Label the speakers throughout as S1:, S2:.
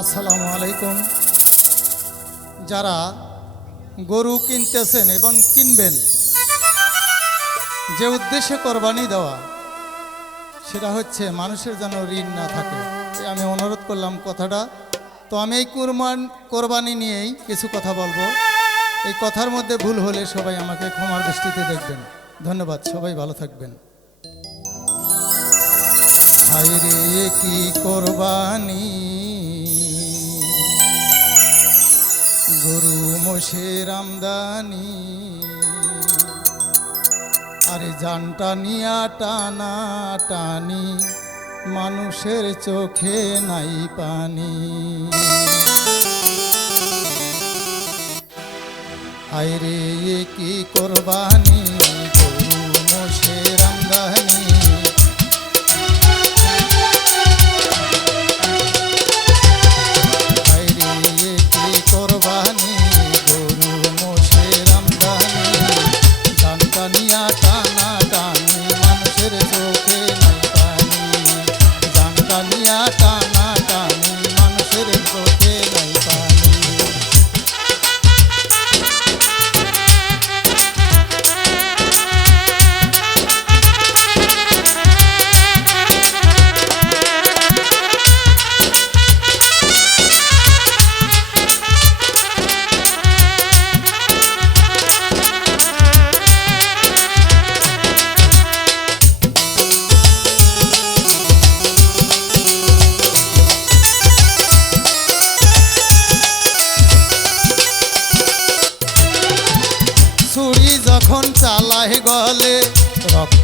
S1: আসসালামু আলাইকুম। যারা গরু কিনতেছেন এবং কিনবেন, যে উদ্দেশ্যে কোরবানি দেওয়া, সেটা হচ্ছে মানুষের যেন ঋণ না থাকে। আমি অনুরোধ করলাম কথাটা। তো আমি এই কুরবান, কোরবানি নিয়েই কিছু কথা বলব। এই কথার মধ্যে ভুল হলে সবাই আমাকে ক্ষমার দৃষ্টিতে দেখবেন। ধন্যবাদ, সবাই ভালো থাকবেন। হায়রে এ কি কোরবানি? গরু মোষের রামদানি আরে জানটা নিয়া টানা টানি, মানুষের চোখে নাই পানি। আইরে রে কি কোরবানি?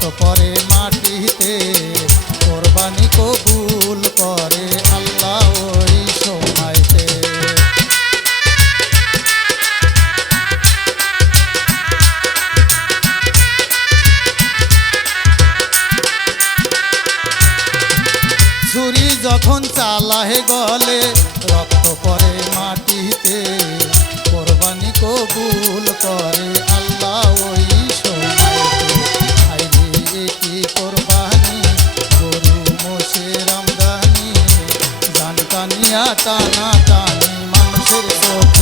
S1: রক্ত পরে মাটিতে, কোরবানি কবুল করে আল্লাহ ওই সময়তে। ছুরি যখন চালায় গলে, রক্ত পরে মাটিতে, কোরবানি কবুল করে টানিয়া টানা টানি মানুষের চোখে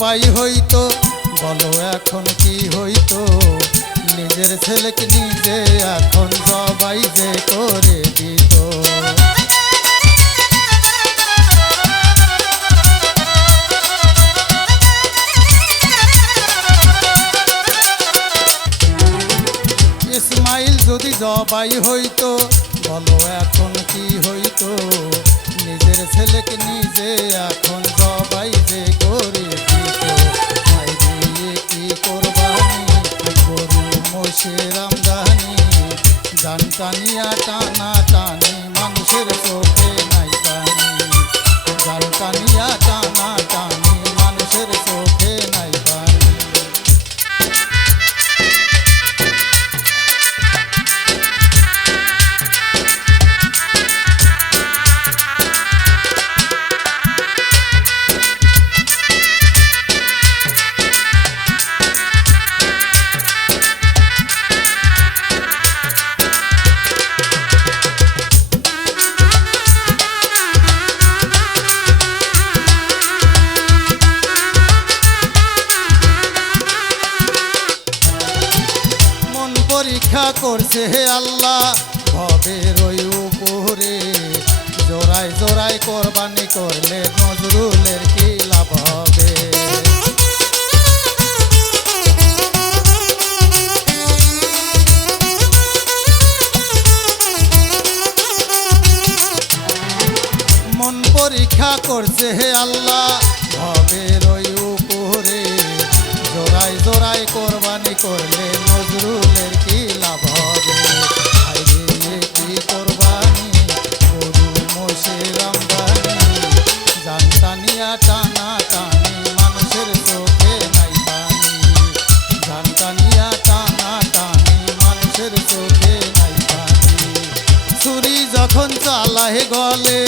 S1: জবাই হইতো, বলো এখন কি হইতো? নিজের ছেলেকে নিজে এখন জবাই যে করে দিত। ইসমাইল যদি জবাই হইতো, বলো এখন কি জান টানিয়া টানা টানি মানুষের চোখে। করছে হে আল্লাহ। ভবের ওই উপরে। জোড়ায় জোড়ায় কোরবানি করলে নজরুলের কি লাভ হবে? মন পরীক্ষা করছে হে আল্লাহ। ভবের ছুরি যখন চালায় গলে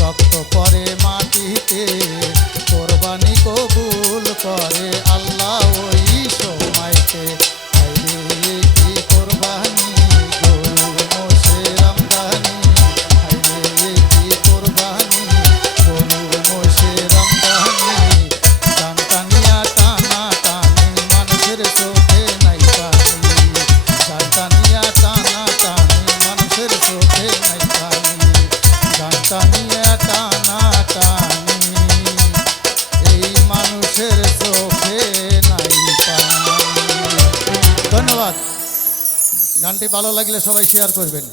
S1: রক্ত পরে মাটিতে। কোরবানি কবুল করে গানটি ভালো লাগলে সবাই শেয়ার করবেন।